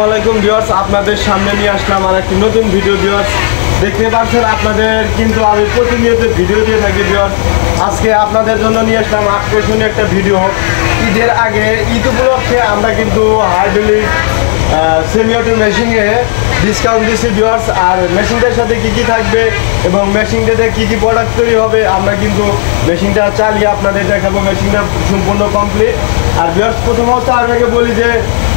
আসসালামু আলাইকুম ভিউয়ার্স, আপনাদের সামনে নিয়ে আসলাম আর একটি নতুন ভিডিও। ভিউয়ার্স দেখতে পাচ্ছেন আপনাদের কিন্তু আমি প্রতিনিয়ত ভিডিও দিয়ে থাকি। ভিউয়ার্স আজকে আপনাদের জন্য নিয়ে আসলাম আকর্ষণীয় একটা ভিডিও। ঈদের আগে ঈদ উপলক্ষে আমরা কিন্তু হাইড্রোলিক সেমি অটো মেশিনে ডিসকাউন্ট দিচ্ছি ভিউয়ার্স। আর মেশিনটার সাথে কী কী থাকবে এবং মেশিনটাতে কী কী প্রোডাক্ট তৈরি হবে আমরা কিন্তু মেশিনটা চালিয়ে আপনাদের দেখাবো। মেশিনটা সম্পূর্ণ কমপ্লিট। আর ভিউয়ার্স প্রথমত আপনাকে বলি যে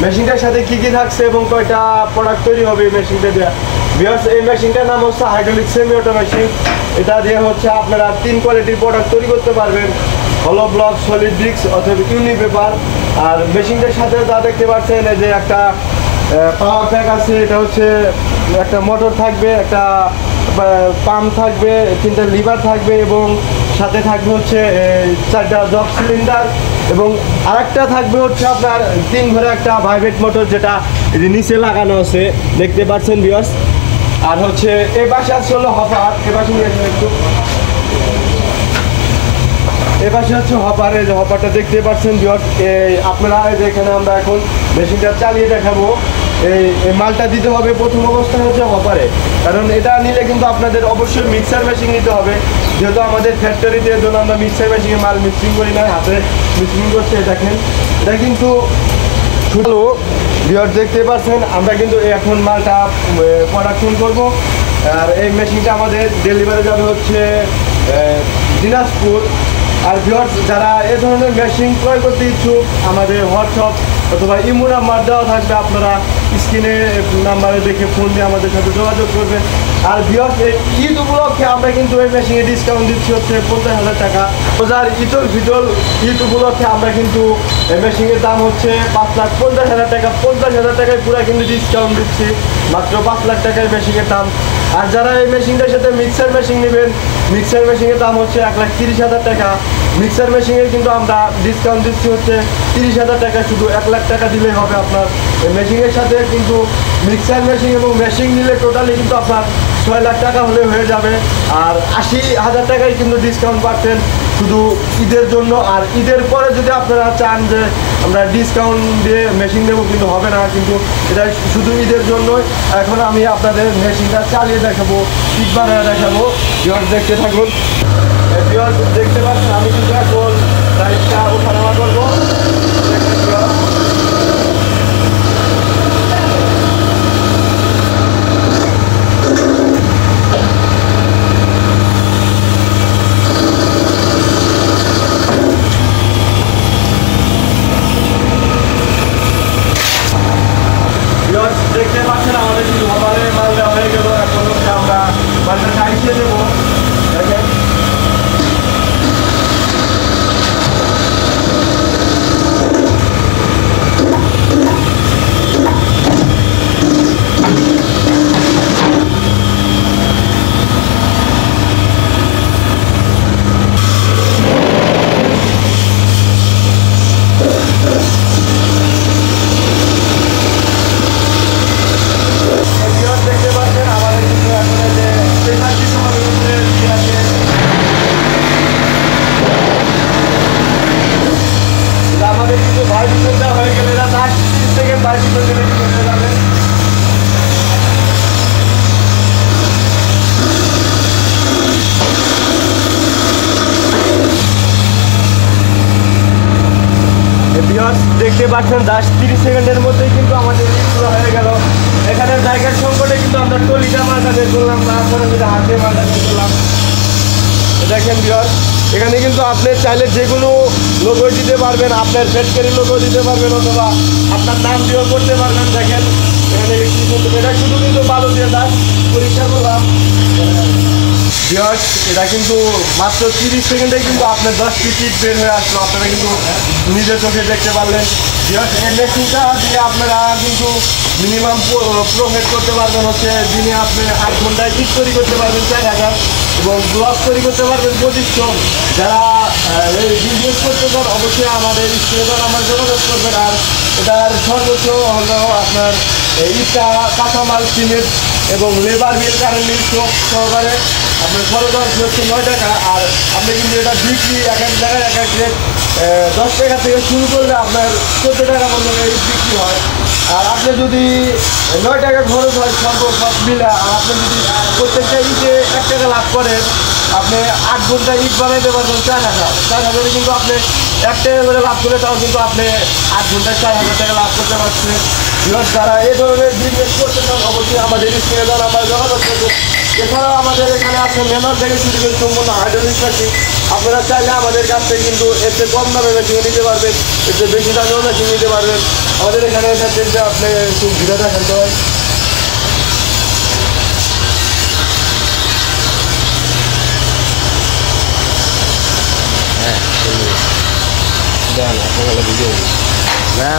মেশিনটার সাথে কী কী থাকছে এবং কয়টা প্রোডাক্ট তৈরি হবে এই মেশিনটা দিয়ে। ভিউয়ার্স এই মেশিনটার নাম হচ্ছে হাইড্রোলিক সেমি অটো মেশিন। এটা দিয়ে হচ্ছে আপনারা 3 কোয়ালিটির প্রোডাক্ট তৈরি করতে পারবেন, হলো ব্লক, সলিড ডিস্ক অথবা ইউনি পেপার। আর মেশিনটার সাথে যা দেখতে পাচ্ছেন এই যে একটা পাওয়ার প্যাক আছে, এটা হচ্ছে একটা মোটর থাকবে, একটা পাম্প থাকবে, 3টা লিভার থাকবে এবং সাথে থাকবে হচ্ছে 4টা জব সিলিন্ডার এবং আরেকটা থাকবে হচ্ছে আপনার 3 ঘরে একটা ভাইব্রেট মোটর, যেটা নিচে লাগানো আছে দেখতে পাচ্ছেন ভিউয়ার্স। আর হচ্ছে এই পাশে আছে হলো হপার, এ পাশে নিয়ে আসবেন একটু। এ পাশে হচ্ছে হপার, এই যে হপারটা দেখতে পাচ্ছেন ভিউয়ার্স। আপনারা এখানে আমরা এখন মেশিনটা চালিয়ে দেখাবো। এই মালটা দিতে হবে প্রথম অবস্থায় হচ্ছে হপারে, কারণ এটা নিলে কিন্তু আপনাদের অবশ্যই মিক্সার মেশিন নিতে হবে, যেহেতু আমাদের ফ্যাক্টরিতে এর জন্য আমরা মিক্সার মেশিনে মাল মিক্সিং করি না, হাতে মিক্সিং করছে। দেখেন এটা কিন্তু শুধু ভিউয়ার্স দেখতে পাচ্ছেন আমরা কিন্তু এখন মালটা প্রোডাকশন করব। আর এই মেশিনটা আমাদের ডেলিভারি যাবে হচ্ছে দিনাজপুর। আর ভিউয়ার্স যারা এ ধরনের মেশিন ক্রয় করতে ইচ্ছুক আমাদের হোয়াটসঅ্যাপ অথবা ইমো নাম্বার দেওয়া থাকবে, আপনারা স্ক্রিনে নাম্বারে দেখে ফোন দিয়ে আমাদের সাথে যোগাযোগ করবেন। আর ভিউয়ার্স এই ঈদ উপলক্ষে আমরা কিন্তু এই মেশিনে ডিসকাউন্ট দিচ্ছি হচ্ছে 50,000 টাকা। রোজার ঈদ উপলক্ষে আমরা কিন্তু এই মেশিনের দাম হচ্ছে 5,50,000 টাকা। 50,000 টাকায় পুরো কিন্তু ডিসকাউন্ট দিচ্ছি, মাত্র 5 লাখ টাকায় মেশিনের দাম। আর যারা এই মেশিনটার সাথে মিক্সার মেশিন নেবেন, মিক্সার মেশিনের দাম হচ্ছে 1,30,000 টাকা। মিক্সার মেশিনের কিন্তু আমরা ডিসকাউন্ট দিচ্ছি হচ্ছে 30,000 টাকা, শুধু 1 লাখ টাকা দিলেই হবে আপনার। এই মেশিনের সাথে কিন্তু মিক্সার মেশিন এবং মেশিন নিলে টোটালি কিন্তু আপনার 6 লাখ টাকা হলে হয়ে যাবে। আর 80,000 টাকায় কিন্তু ডিসকাউন্ট পাচ্ছেন শুধু ঈদের জন্য। আর ঈদের পরে যদি আপনারা চান যে আমরা ডিসকাউন্ট দিয়ে মেশিন দেবো, কিন্তু হবে না, কিন্তু এটা শুধু ঈদের জন্যই। এখন আমি আপনাদের মেশিনটা চালিয়ে দেখাবো, ঠিক বানায় দেখাবো। ভিউয়ার্স দেখতে থাকুন। ভিউয়ার্স দেখতে পাচ্ছেন আমি কিন্তু এখন লাইটটা ওঠানামা করবো। দেখতে পাচ্ছেন আমাদের কিন্তু হবারে মাল দেওয়া হয়ে গেল। এখন হচ্ছে আমরা মালটা চাইছিয়ে দেবো। দেখেন দেখতে পাচ্ছেন 10-30 সেকেন্ডের মধ্যেই কিন্তু আমাদের পুরো হয়ে গেল। এখানে জায়গার সংকটে কিন্তু আমরা টলিটা মালটা বের করলাম, তারপরে যেটা হাতে মালটা বের করলাম। দেখেন ভিউয়ার্স এখানে কিন্তু আপনি চাইলে যে কোনো লোগো দিতে পারবেন, আপনার ফ্যাক্টরি লোগো দিতে পারবেন অথবা আপনার নাম দিয়েও করতে পারবেন। দেখেন এখানে এটা শুধু কিন্তু বালু দিয়ে দাগ পরীক্ষা করলাম। ভিউয়ার্স এটা কিন্তু মাত্র 30 সেকেন্ডে কিন্তু আপনার 10টি টিপ বের হয়ে আসলো, আপনারা কিন্তু নিজের চোখে দেখতে পারলেন। ভিউয়ার্স এই মেশিনটা দিয়ে আপনারা কিন্তু মিনিমাম প্রফিট করতে পারবেন হচ্ছে দিনে আপনি 8 ঘন্টায় ইট তৈরি করতে পারবেন 4,000 এবং ব্লক তৈরি করতে পারবেন 2500। যারা এই বিজনেস করতে চান অবশ্যই আমাদের স্ক্রিনে আমার যোগাযোগ করবেন। আর এটার সর্বোচ্চ হলো আপনার ইটটা, কাঁচামাল, সিমেন্ট এবং লেবার বিল, কারেন্ট বিল সহকারে আপনার খরচ হচ্ছে 9 টাকা। আর আপনি কিন্তু এটা বিক্রি এক এক জায়গায় এক এক রেট, 10 টাকা থেকে শুরু করলে আপনার 14 টাকা পর্যন্ত ইট বিক্রি হয়। আর আপনি যদি 9 টাকা খরচ হয় সব মিলে, আর আপনি যদি প্রত্যেকটা ইটে 1 টাকা লাভ করেন, আপনি 8 ঘন্টা ইট বানাইতে পারবেন 4,000 কিন্তু আপনি 1 টাকা করে লাভ করে, তাও কিন্তু আপনি 8 ঘন্টায় 4,000 টাকা লাভ করতে পারছেন। যারা এই ধরনের বিজনেস করতে চান অবশ্যই আমাদের স্ক্রিনে দেওয়া নাম্বারে যোগাযোগ করবেন। এছাড়াও আমাদের এখানে আছে মেনর থেকে শুরু করে সম্পূর্ণ হাইড্রোলিক মেশিন। আপনারা চাইলে আমাদের কাছ থেকে কিন্তু এতে কম দামে মেশিন নিতে পারবেন, এতে বেশি দামেও মেশিন নিতে পারবেন। আমাদের এখানে এসে যে আপনি একটু ঘুরে দেখেন তো ভাই। হ্যাঁ, না